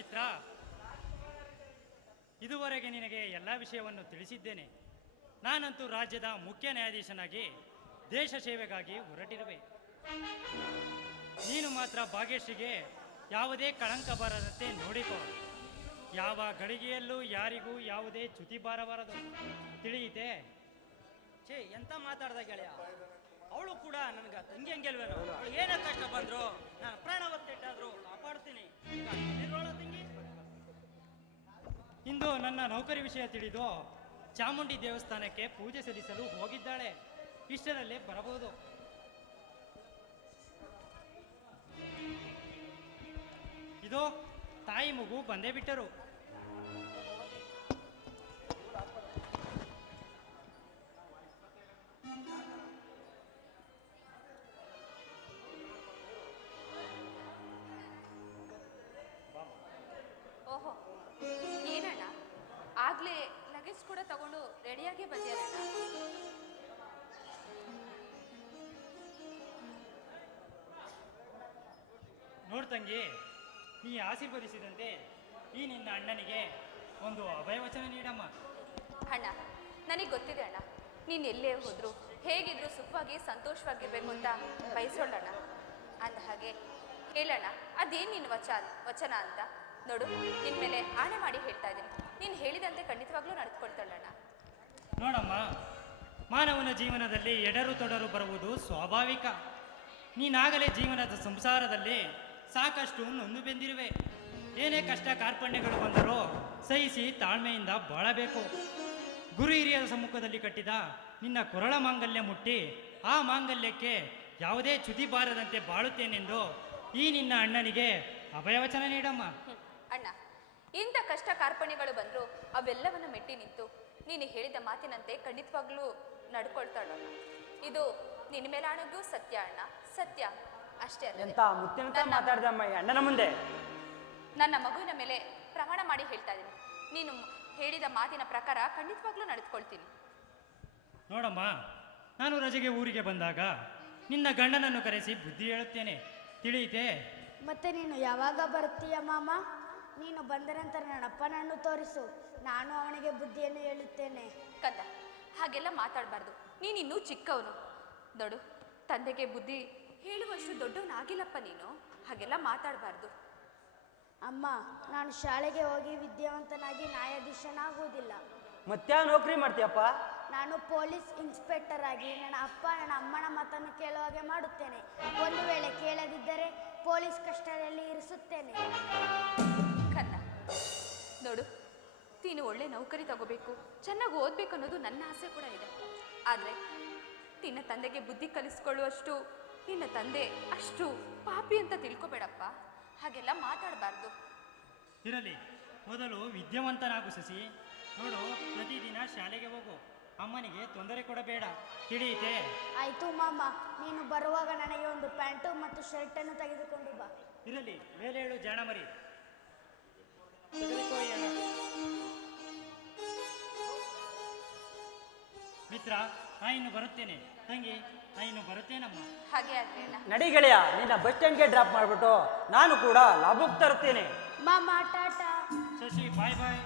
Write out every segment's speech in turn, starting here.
ಮಿತ್ರ ಇದುವರೆಗೆ ನಿನಗೆ ಎಲ್ಲ ವಿಷಯವನ್ನು ತಿಳಿಸಿದ್ದೇನೆ. ನಾನಂತೂ ರಾಜ್ಯದ ಮುಖ್ಯ ನ್ಯಾಯಾಧೀಶನಾಗಿ, ದೇಶ ಸೇವೆಗಾಗಿ ಹೊರಟಿರುವೆ. ನೀನು ಮಾತ್ರ ಭಾಗ್ಯಶ್ರೀಗೆ ಯಾವುದೇ ಕಳಂಕ ಬಾರದಂತೆ ನೋಡಿಕೋ. ಯಾವ ಗಳಿಗೆಯಲ್ಲೂ ಯಾರಿಗೂ ಯಾವುದೇ ಚ್ಯುತಿ ಬಾರಬಾರದು. ತಿಳಿಯಿತೆ? ಛೇ, ಎಂತ ಮಾತಾಡ್ದ ಗೆಳೆಯ? ಅವಳು ಕೂಡ ನನಗೆ ತಂಗಿ ಹಂಗೆಲ್ವೇನೋ ಅವಳು ಏನೇ ಕಷ್ಟ ಬಂದ್ರು ನಾನು ಪ್ರಾಣ ಒತ್ತಿಟ್ಟಾದ್ರು ಕಾಪಾಡ್ತೀನಿ. ಇಂದು ನನ್ನ ನೌಕರಿ ವಿಷಯ ತಿಳಿದು ಚಾಮುಂಡಿ ದೇವಸ್ಥಾನಕ್ಕೆ ಪೂಜೆ ಸಲ್ಲಿಸಲು ಹೋಗಿದ್ದಾಳೆ. ಇಷ್ಟರಲ್ಲೇ ಬರಬಹುದು. ಇದು ತಾಯಿ ಮಗು ಬಂದೇ ಬಿಟ್ಟರು. ಆಗ್ಲೇ ಲಗೇಜ್ ಕೂಡ ತಗೊಂಡು ರೆಡಿಯಾಗಿ ಬಂದಿದ್ದಾರೆ. ನೋಡ್ ತಂಗಿ ನೀ ಆಶೀರ್ವದಿಸಿದಂತೆ ಈ ನಿನ್ನ ಅಣ್ಣನಿಗೆ ಒಂದು ಅಭಯವಚನ ನೀಡಮ್ಮ. ಅಣ್ಣ ನನಗೆ ಗೊತ್ತಿದೆ ಅಣ್ಣ. ನೀನು ಎಲ್ಲೇ ಹೋದ್ರು ಹೇಗಿದ್ರು ಸುಖವಾಗಿ ಸಂತೋಷವಾಗಿರ್ಬೇಕು ಅಂತ ಬಯಸೋಳಣ್ಣ ಅಂದ ಹಾಗೆ ಹೇಳಣ್ಣ ಅದೇನು ನಿನ್ನ ವಚ ವಚನ ಅಂತ? ನೋಡು ನಿನ್ನ ಮೇಲೆ ಆಣೆ ಮಾಡಿ ಹೇಳ್ತಾ ಇದ್ದೀನಿ. ನೀನು ಹೇಳಿದಂತೆ ಖಂಡಿತವಾಗ್ಲೂ ನಡೆದುಕೊಳ್ತಾಳಣ್ಣ ನೋಡಮ್ಮ ಮಾನವನ ಜೀವನದಲ್ಲಿ ಎಡರು ತೊಡರು ಬರುವುದು ಸ್ವಾಭಾವಿಕ. ನೀನಾಗಲೇ ಜೀವನದ ಸಂಸಾರದಲ್ಲಿ ಸಾಕಷ್ಟು ನೊಂದು ಬೆಂದಿರುವೆ. ಏನೇ ಕಷ್ಟ ಕಾರ್ಪಣ್ಯಗಳು ಬಂದರೂ ಸಹಿಸಿ ತಾಳ್ಮೆಯಿಂದ ಬಾಳಬೇಕು. ಗುರು ಹಿರಿಯರ ಸಮ್ಮುಖದಲ್ಲಿ ಕಟ್ಟಿದ ನಿನ್ನ ಕೊರಳ ಮಾಂಗಲ್ಯ ಮುಟ್ಟಿ ಆ ಮಾಂಗಲ್ಯಕ್ಕೆ ಯಾವುದೇ ಚ್ಯುತಿ ಬಾರದಂತೆ ಬಾಳುತ್ತೇನೆಂದು ಈ ನಿನ್ನ ಅಣ್ಣನಿಗೆ ಅಭಯವಚನ ನೀಡಮ್ಮ. ಅಣ್ಣ. ಇಂಥ ಕಷ್ಟ ಕಾರ್ಪಣ್ಯಗಳು ಬಂದರೂ ಅವೆಲ್ಲವನ್ನು ಮೆಟ್ಟಿ ನಿಂತು ನೀನು ಹೇಳಿದ ಮಾತಿನಂತೆ ಖಂಡಿತವಾಗ್ಲೂ ನಡ್ಕೊಳ್ತಾಳು ಇದು ನಿನ್ನ ಮೇಲೆ ಆಣೆಗೂ ಸತ್ಯ ಅಣ್ಣ. ಸತ್ಯ. ಅಷ್ಟೇ ಅಣ್ಣನ ಮುಂದೆ? ನನ್ನ ಮಗುವಿನ ಮೇಲೆ ಪ್ರಮಾಣ ಮಾಡಿ ಹೇಳ್ತಾ ಇದ್ದೀನಿ. ನೀನು ಹೇಳಿದ ಮಾತಿನ ಪ್ರಕಾರ ಖಂಡಿತವಾಗ್ಲೂ ನಡೆದುಕೊಳ್ತೀನಿ ನೋಡಮ್ಮ ನಾನು ರಜೆಗೆ ಊರಿಗೆ ಬಂದಾಗ ನಿನ್ನ ಗಂಡನನ್ನು ಕರೆಸಿ ಬುದ್ಧಿ ಹೇಳುತ್ತೇನೆ. ತಿಳಿಯಿತೆ? ಮತ್ತೆ ನೀನು ಯಾವಾಗ ಬರ್ತೀಯ ಮಾಮ? ನೀನು ಬಂದ ನಂತರ ನನ್ನ ಅಪ್ಪನನ್ನು ತೋರಿಸು. ನಾನು ಅವನಿಗೆ ಬುದ್ಧಿಯನ್ನು ಹೇಳುತ್ತೇನೆ. ಕಂದ ಹಾಗೆಲ್ಲ ಮಾತಾಡಬಾರ್ದು. ನೀನಿನ್ನೂ ಚಿಕ್ಕವನು. ನೋಡು ತಂದೆಗೆ ಬುದ್ಧಿ ಹೇಳುವಷ್ಟು ದೊಡ್ಡವನಾಗಿಲ್ಲಪ್ಪ ನೀನು. ಹಾಗೆಲ್ಲ ಮಾತಾಡಬಾರ್ದು. ಅಮ್ಮ ನಾನು ಶಾಲೆಗೆ ಹೋಗಿ ವಿದ್ಯಾವಂತನಾಗಿ ನ್ಯಾಯಾಧೀಶನಾಗುವುದಿಲ್ಲ. ಮತ್ತೆ ನೌಕರಿ ಮಾಡ್ತೀಯಪ್ಪ? ನಾನು ಪೊಲೀಸ್ ಇನ್ಸ್ಪೆಕ್ಟರ್ ಆಗಿ ನನ್ನ ಅಪ್ಪ ನನ್ನ ಅಮ್ಮನ ಮಾತನ್ನು ಕೇಳುವ ಹಾಗೆ ಮಾಡುತ್ತೇನೆ. ಒಂದು ವೇಳೆ ಕೇಳದಿದ್ದರೆ ಪೊಲೀಸ್ ಕಷ್ಟದಲ್ಲಿ ಇರಿಸುತ್ತೇನೆ. ನೋಡು ನೀನು ಒಳ್ಳೆ ನೌಕರಿ ತಗೋಬೇಕು ಚೆನ್ನಾಗಿ ಓದ್ಬೇಕು ಅನ್ನೋದು ನನ್ನ ಆಸೆ ಕೂಡ ಇದೆ. ಆದರೆ ನಿನ್ನ ತಂದೆಗೆ ಬುದ್ಧಿ ಕಲಿಸ್ಕೊಳ್ಳುವಷ್ಟು ನಿನ್ನ ತಂದೆ ಅಷ್ಟು ಪಾಪಿ ಅಂತ ತಿಳ್ಕೊಬೇಡಪ್ಪ. ಹಾಗೆಲ್ಲ ಮಾತಾಡಬಾರ್ದು. ಇರಲಿ ಮೊದಲು ವಿದ್ಯಾವಂತನಾಗು ಸಸಿ. ನೋಡು ಪ್ರತಿದಿನ ಶಾಲೆಗೆ ಹೋಗು. ಅಮ್ಮನಿಗೆ ತೊಂದರೆ ಕೊಡಬೇಡ ತಿಳಿಯಿತೆ? ಆಯ್ತು ಮಾಮ ನೀನು ಬರುವಾಗ ನನಗೆ ಒಂದು ಪ್ಯಾಂಟು ಮತ್ತು ಶರ್ಟನ್ನು ತೆಗೆದುಕೊಂಡು ಬಾ. ಇರಲಿ ಮೇಲೆ ಹೇಳು ಜಾಣ ನಾ ಇನ್ನು ಬರುತ್ತೇನೆ. ತಂಗಿ ನಾ ಇನ್ನು ಬರುತ್ತೇನಮ್ಮ. ಹಾಗೆ ಆಗ್ಲಿಲ್ಲ ನಡಿ ಗೆಳೆಯ ನಿನ್ನ ಬಸ್ ಸ್ಟ್ಯಾಂಡ್ಗೆ ಡ್ರಾಪ್ ಮಾಡಿಬಿಟ್ಟು ನಾನು ಕೂಡ ಲಾಭಕ್ಕೆ ತರುತ್ತೇನೆ. ಮಾಮ ಟಾಟಾ. ಶಶಿ ಬಾಯ್ ಬಾಯ್.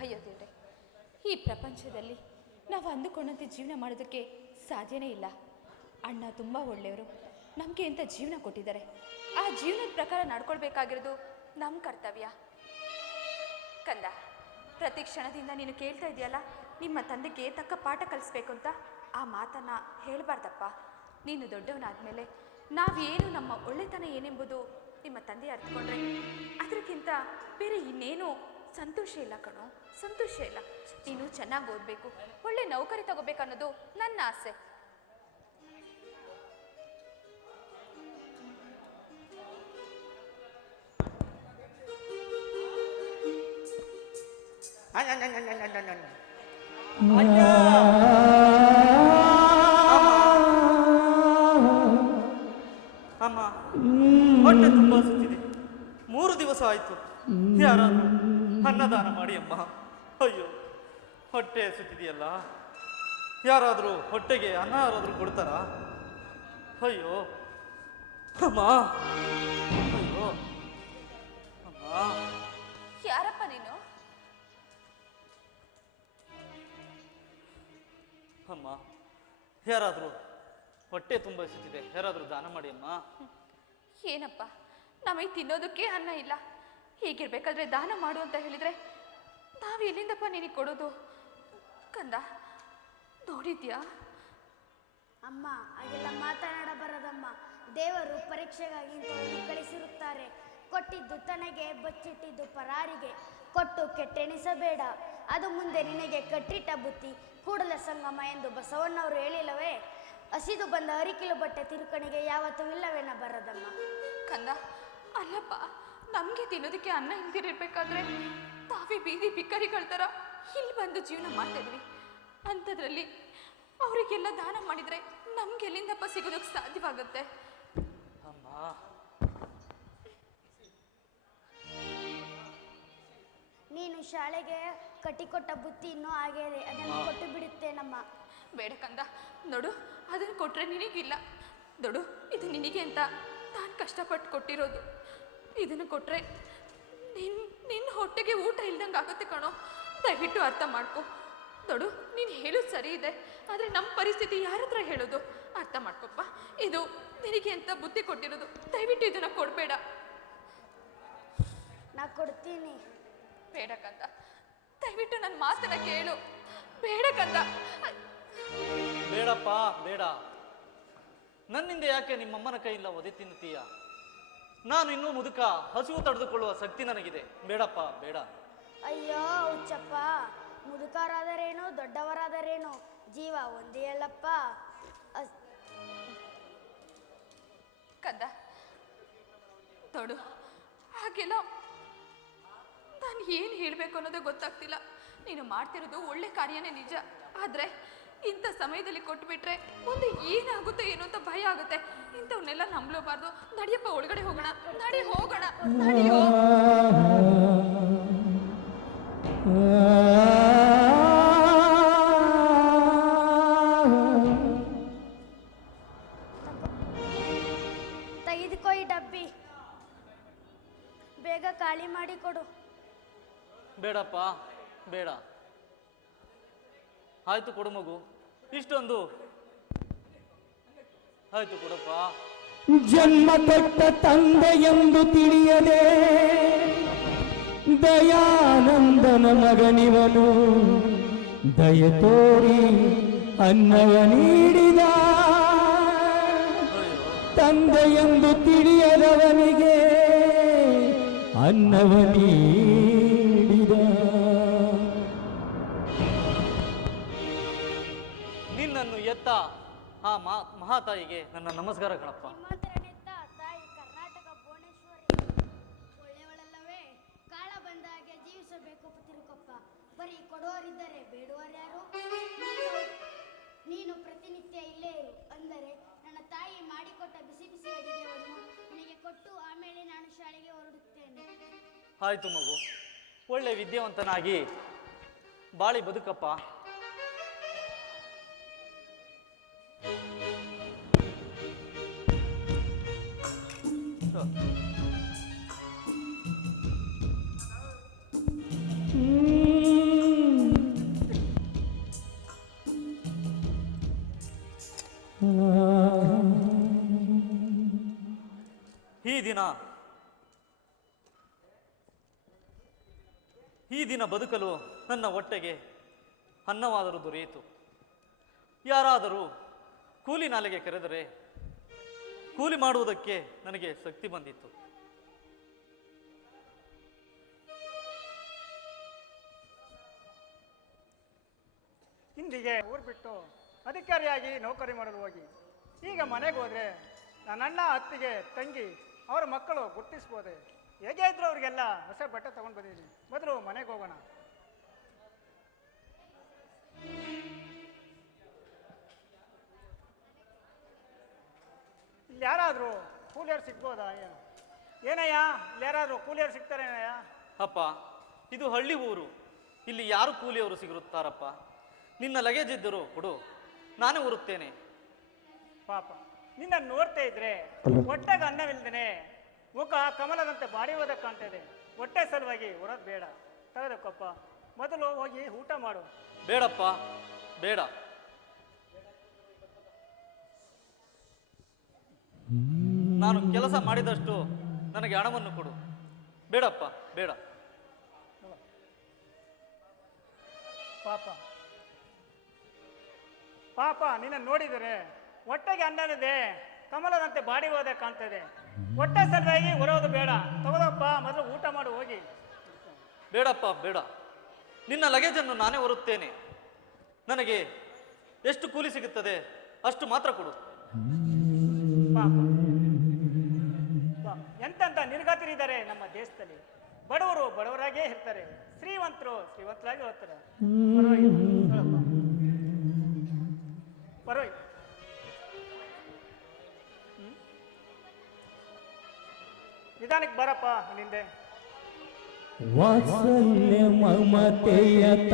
ಅಯ್ಯೋ ದೇವ್ರೆ ಈ ಪ್ರಪಂಚದಲ್ಲಿ ನಾವು ಅಂದುಕೊಂಡಂತೆ ಜೀವನ ಮಾಡೋದಕ್ಕೆ ಸಾಧ್ಯನೇ ಇಲ್ಲ. ಅಣ್ಣ ತುಂಬ ಒಳ್ಳೆಯವರು. ನಮಗೆ ಅಂತ ಜೀವನ ಕೊಟ್ಟಿದ್ದಾರೆ. ಆ ಜೀವನದ ಪ್ರಕಾರ ನಡ್ಕೊಳ್ಬೇಕಾಗಿರೋದು ನಮ್ಮ ಕರ್ತವ್ಯ. ಕಂದ, ಪ್ರತಿ ಕ್ಷಣದಿಂದ ನೀನು ಕೇಳ್ತಾ ಇದೆಯಲ್ಲ, ನಿಮ್ಮ ತಂದೆಗೆ ತಕ್ಕ ಪಾಠ ಕಲಿಸ್ಬೇಕು ಅಂತ ಆ ಮಾತನ್ನ ಹೇಳಬಾರ್ದಪ್ಪ. ನೀನು ದೊಡ್ಡವನಾದ್ಮೇಲೆ ನಾವೇನು ನಮ್ಮ ಒಳ್ಳೆತನ ಏನೆಂಬುದು ನಿಮ್ಮ ತಂದೆ ಅರ್ಥಕೊಂಡ್ರೆ ಅದಕ್ಕಿಂತ ಬೇರೆ ಇನ್ನೇನು ಸಂತೋಷ ಇಲ್ಲ ಕಣೋ. ಸಂತೋಷ ಇಲ್ಲ. ನೀನು ಚೆನ್ನಾಗಿ ಓದಬೇಕು, ಒಳ್ಳೆ ನೌಕರಿ ತಗೋಬೇಕನ್ನೋದು ನನ್ನ ಆಸೆ. ಅಮ್ಮ ಹೊಟ್ಟೆ ತುಂಬ ಸುತ್ತಿದೆ. ಮೂರು ದಿವಸ ಆಯ್ತು. ಯಾರಾದ್ರೂ ಅನ್ನದಾನ ಮಾಡಿ ಅಮ್ಮ. ಅಯ್ಯೋ ಹೊಟ್ಟೆ ಸುತ್ತಿದೆಯಲ್ಲ. ಯಾರಾದರೂ ಹೊಟ್ಟೆಗೆ ಅನ್ನ ಯಾರಾದರೂ ಕೊಡ್ತಾರಾ? ಅಯ್ಯೋ ಅಮ್ಮ. ಅಯ್ಯೋ ಅಮ್ಮ. ಯಾರಪ್ಪ ನೀನು? ಅಮ್ಮ ಯಾರಾದರೂ ಹೊಟ್ಟೆ ತುಂಬ ಹಸಿತಿದೆ ಯಾರಾದರೂ ದಾನ ಮಾಡಿ ಅಮ್ಮ. ಏನಪ್ಪ ನಮಗೆ ತಿನ್ನೋದಕ್ಕೆ ಅನ್ನ ಇಲ್ಲ. ಹೀಗಿರ್ಬೇಕಾದ್ರೆ ದಾನ ಮಾಡು ಅಂತ ಹೇಳಿದ್ರೆ ನಾವು ಎಲ್ಲಿಂದಪ್ಪ ನಿನಗೆ ಕೊಡೋದು? ಕಂದ ನೋಡಿದ್ಯಾ? ಅಮ್ಮ ಹಾಗೆಲ್ಲ ಮಾತನಾಡಬಾರದಮ್ಮ ದೇವರು ಪರೀಕ್ಷೆಗಾಗಿ ಕಳಿಸಿರುತ್ತಾರೆ. ಕೊಟ್ಟಿದ್ದು ತನಗೆ ಬಚ್ಚಿಟ್ಟಿದ್ದು ಪರಾರಿಗೆ. ಕೊಟ್ಟು ಕೆಟ್ಟೆಣಿಸಬೇಡ. ಅದು ಮುಂದೆ ನಿನಗೆ ಕಟ್ಟಿಟ್ಟ ಬುತ್ತಿ ಕೂಡಲ ಸಂಗಮ ಎಂದು ಬಸವಣ್ಣವರು ಹೇಳಿಲ್ಲವೇ? ಹಸಿದು ಬಂದ ಅರಿಕಿಲು ಬಟ್ಟೆ ತಿರುಕಣಿಗೆ ಯಾವತ್ತೂ ಇಲ್ಲವೇನ ಬರದಮ್ಮ? ಕಂದ ಅಲ್ಲಪ್ಪ ನಮಗೆ ತಿನ್ನೋದಕ್ಕೆ ಅನ್ನ ಇಲ್ದಿರಬೇಕಾದ್ರೆ ತಾವೇ ಬೀದಿ ಬಿಕ್ಕರಿಗಳ ಥರ ಇಲ್ಲಿ ಬಂದು ಜೀವನ ಮಾಡ್ತಿದ್ವಿ ಅಂಥದ್ರಲ್ಲಿ ಅವರಿಗೆಲ್ಲ ದಾನ ಮಾಡಿದರೆ ನಮ್ಗೆ ಎಲ್ಲಿಂದಪ್ಪ ಸಿಗೋದಕ್ಕೆ ಸಾಧ್ಯವಾಗುತ್ತೆ? ಅಮ್ಮ ನೀನು ಶಾಲೆಗೆ ಕಟ್ಟಿಕೊಟ್ಟ ಬುತ್ತಿ ಇನ್ನೂ ಆಗಿದೆ ಅದನ್ನು ಕೊಟ್ಟು ಬಿಡುತ್ತೇನಮ್ಮ ಬೇಡ ಕಂದ. ನೋಡು ಅದನ್ನು ಕೊಟ್ಟರೆ ನಿನಗಿಲ್ಲ. ನೋಡು ಇದು ನಿನಗೆ ಅಂತ ನಾನು ಕಷ್ಟಪಟ್ಟು ಕೊಟ್ಟಿರೋದು. ಇದನ್ನು ಕೊಟ್ಟರೆ ನಿನ್ನ ನಿನ್ನ ಹೊಟ್ಟೆಗೆ ಊಟ ಇಲ್ದಂಗೆ ಆಗುತ್ತೆ ಕಣೋ. ದಯವಿಟ್ಟು ಅರ್ಥ ಮಾಡ್ಕೊ. ನೋಡು ನೀನು ಹೇಳೋದು ಸರಿ ಇದೆ. ಆದರೆ ನಮ್ಮ ಪರಿಸ್ಥಿತಿ ಯಾರ ಹತ್ರ ಹೇಳೋದು? ಅರ್ಥ ಮಾಡ್ಕೊಪ್ಪ. ಇದು ನಿನಗೆ ಅಂತ ಬುದ್ಧಿ ಕೊಟ್ಟಿರೋದು. ದಯವಿಟ್ಟು ಇದನ್ನು ಕೊಡಬೇಡ. ನಾ ಕೊಡ್ತೀನಿ. ಬೇಡ ಕಂದ ದಯವಿಟ್ಟು ನನ್ನ ಮಾತನ್ನ ಕೇಳು. ಬೇಡ ಕಂದ ಬೇಡಪ್ಪ ಬೇಡ. ನನ್ನಿಂದ ಯಾಕೆ ನಿಮ್ಮಮ್ಮನ ಕೈಯಿಂದ ಒದೆ ತಿನ್ನುತ್ತೀಯ? ನಾನು ಇನ್ನೂ ಮುದುಕ ಹಸುವು ತಡೆದುಕೊಳ್ಳುವ ಶಕ್ತಿ ನನಗಿದೆ. ಬೇಡಪ್ಪ ಬೇಡ. ಅಯ್ಯೋ ಹುಚ್ಚಪ್ಪ. ಮುದುಕರಾದರೇನು ದೊಡ್ಡವರಾದರೇನು? ಜೀವ ಒಂದೇ ಅಲ್ಲಪ್ಪ. ಅಸ್- ಕಂದ. ನೋಡು ಹಾಗೆಲ್ಲ ನಾನು ಏನು ಹೇಳಬೇಕು ಅನ್ನೋದೇ ಗೊತ್ತಾಗ್ತಿಲ್ಲ. ನೀನು ಮಾಡ್ತಿರೋದು ಒಳ್ಳೆ ಕಾರ್ಯನೇ ನಿಜ. ಆದರೆ ಇಂಥ ಸಮಯದಲ್ಲಿ ಕೊಟ್ಬಿಟ್ರೆ ಮುಂದೆ ಏನಾಗುತ್ತೆ ಏನೋ ಅಂತ ಭಯ ಆಗುತ್ತೆ. ಇಂಥವನ್ನೆಲ್ಲ ನಂಬಲಬಾರ್ದು ನಡಿಯಪ್ಪ ಒಳಗಡೆ ಹೋಗೋಣ, ನಡಿ ಹೋಗೋಣ ನಡಿಯೋ ಆಯ್ತು ಕೊಡು ಮಗು. ಇಷ್ಟೊಂದು. ಆಯ್ತು ಕೊಡಪ್ಪ. ಜನ್ಮ ಕೊಟ್ಟ ಎಂದು ತಿಳಿಯದೆ, ದಯಾನಂದನ ಮಗನಿವನು. ದಯ ತೋರಿ ಅನ್ನವ ನೀಡಿದ. ತಂದೆ ಎಂದು ತಿಳಿಯದವನಿಗೆ ಅನ್ನವ ನೀಡಿದ. ಮಹಾತಾಯಿಗೆ ನನ್ನ ನಮಸ್ಕಾರ ಕಣಪ್ಪ. ನಿಮ್ಮಂತರನೆತ್ತ ತಾಯಿ ಕರ್ನಾಟಕ ಭುವನೇಶ್ವರಿ. ಒಳ್ಳೆಯವಳಲ್ಲವೇ? ಕಾಳ ಬಂದ ಹಾಗೆ ಜೀವಿಸಬೇಕು ತಿರುಕಪ್ಪ ಬರೀ ಕೊಡುವರಿದ್ದರೆ ಬೇಡುವರ್ಯಾರು ನೀನು ನೀನು ಪ್ರತಿನಿತ್ಯ ಇಲ್ಲೇ ಇರು. ಅಂದರೆ ನನ್ನ ತಾಯಿ ಮಾಡಿಕೊಟ್ಟ ಬಿಸಿ ಬಿಸಿ ಅಡಿಗೆಯನ್ನು ನನಗೆ ಕೊಟ್ಟು ಆಮೇಲೆ ನಾನು ಶಾಲೆಗೆ ಹೊರಡುತ್ತೇನೆ. ಆಯ್ತು ಮಗು. ಒಳ್ಳೆ ವಿದ್ಯಾವಂತನಾಗಿ ಬಾಳಿ ಬದುಕಪ್ಪ. ಈ ದಿನ ಈ ದಿನ ಬದುಕಲು ನನ್ನ ಹೊಟ್ಟೆಗೆ ಅನ್ನವಾದರೂ ದೊರೆಯಿತು. ಯಾರಾದರೂ ಕೂಲಿ ನಾಲೆಗೆ ಕರೆದರೆ ಕೂಲಿ ಮಾಡುವುದಕ್ಕೆ ನನಗೆ ಶಕ್ತಿ ಬಂದಿತ್ತು. ಹಿಂದಿಗೆ ಊರು ಬಿಟ್ಟು ಅಧಿಕಾರಿಯಾಗಿ ನೌಕರಿ ಮಾಡಲು ಹೋಗಿ. ಈಗ ಮನೆಗೆ ಹೋದರೆ ನನ್ನ ಅಣ್ಣ ಅತ್ತಿಗೆ ತಂಗಿ ಅವರ ಮಕ್ಕಳು ಗುರ್ತಿಸ್ಬೋದೆ? ಹೇಗೆ ಇದ್ರು ಅವ್ರಿಗೆಲ್ಲ ಹೊಸ ಬಟ್ಟೆ ತಗೊಂಡು ಬಂದಿದ್ದೀನಿ. ಮೊದಲು ಮನೆಗೆ ಹೋಗೋಣ. ಇಲ್ಲಿ ಯಾರಾದರೂ ಕೂಲಿಯರ್ ಸಿಗ್ಬೋದಾ ಏನು? ಏನಯ್ಯ ಇಲ್ಲಿ ಯಾರಾದರೂ ಸಿಗ್ತಾರೆ ಏನಯ್ಯ ಅಪ್ಪ ಇದು ಹಳ್ಳಿ ಊರು. ಇಲ್ಲಿ ಯಾರು ಕೂಲಿಯವರು ಸಿಗುತ್ತಾರಪ್ಪ? ನಿನ್ನ ಲಗೇಜ್ ಇದ್ದರು ಕೊಡು. ನಾನೇ ಉರುತ್ತೇನೆ ಪಾಪ ನಿನ್ನ ನೋಡ್ತಾ ಇದ್ರೆ ಹೊಟ್ಟೆಗೆ ಅನ್ನವಿಲ್ದೇನೆ ಮುಖ ಕಮಲದಂತೆ ಬಾಡಿ ಹೋದ ಕಾಣ್ತಾ ಹೊಟ್ಟೆ ಸಲುವಾಗಿ ಹೊರದ್ ಬೇಡ. ತಗದಕ್ಕಪ್ಪ ಮೊದಲು ಹೋಗಿ ಊಟ ಮಾಡು. ಬೇಡಪ್ಪ ಬೇಡ. ನಾನು ಕೆಲಸ ಮಾಡಿದಷ್ಟು ನನಗೆ ಹಣವನ್ನು ಕೊಡು. ಬೇಡಪ್ಪ ಬೇಡ. ಪಾಪ. ಪಾಪ ನಿನ್ನ ನೋಡಿದರೆ ಹೊಟ್ಟೆಗೆ ಅನ್ನವಿದೆ ಕಮಲದಂತೆ ಬಾಡಿ ಹೋದ ಕಾಣ್ತದೆ. ಹೊಟ್ಟೆ ಸಲುವಾಗಿ ಹೊರೋದು ಬೇಡ. ತಗೋದಪ್ಪ ಮೊದಲು ಊಟ ಮಾಡು ಹೋಗಿ. ಬೇಡಪ್ಪ ಬೇಡ. ನಿನ್ನ ಲಗೇಜನ್ನು ನಾನೇ ಹೊರುತ್ತೇನೆ. ನನಗೆ ಎಷ್ಟು ಕೂಲಿ ಸಿಗುತ್ತದೆ ಅಷ್ಟು ಮಾತ್ರ ಕೊಡು. ಎಂತೆಂತ ನಿರ್ಗತರಿದ್ದಾರೆ ನಮ್ಮ ದೇಶದಲ್ಲಿ? ಬಡವರು ಬಡವರಾಗೇ ಇರ್ತಾರೆ. ಶ್ರೀವಂತರು ಶ್ರೀವಂತರಾಗಿ ಹೋಗ್ತಾರೆ. ಪರವಾಗಿ. ನಿಧಾನಕ್ಕೆ ಬರಪ್ಪ ನಿಂದೆ ವಾತ್ಸಲ್ಯ ಮಮತೆಯ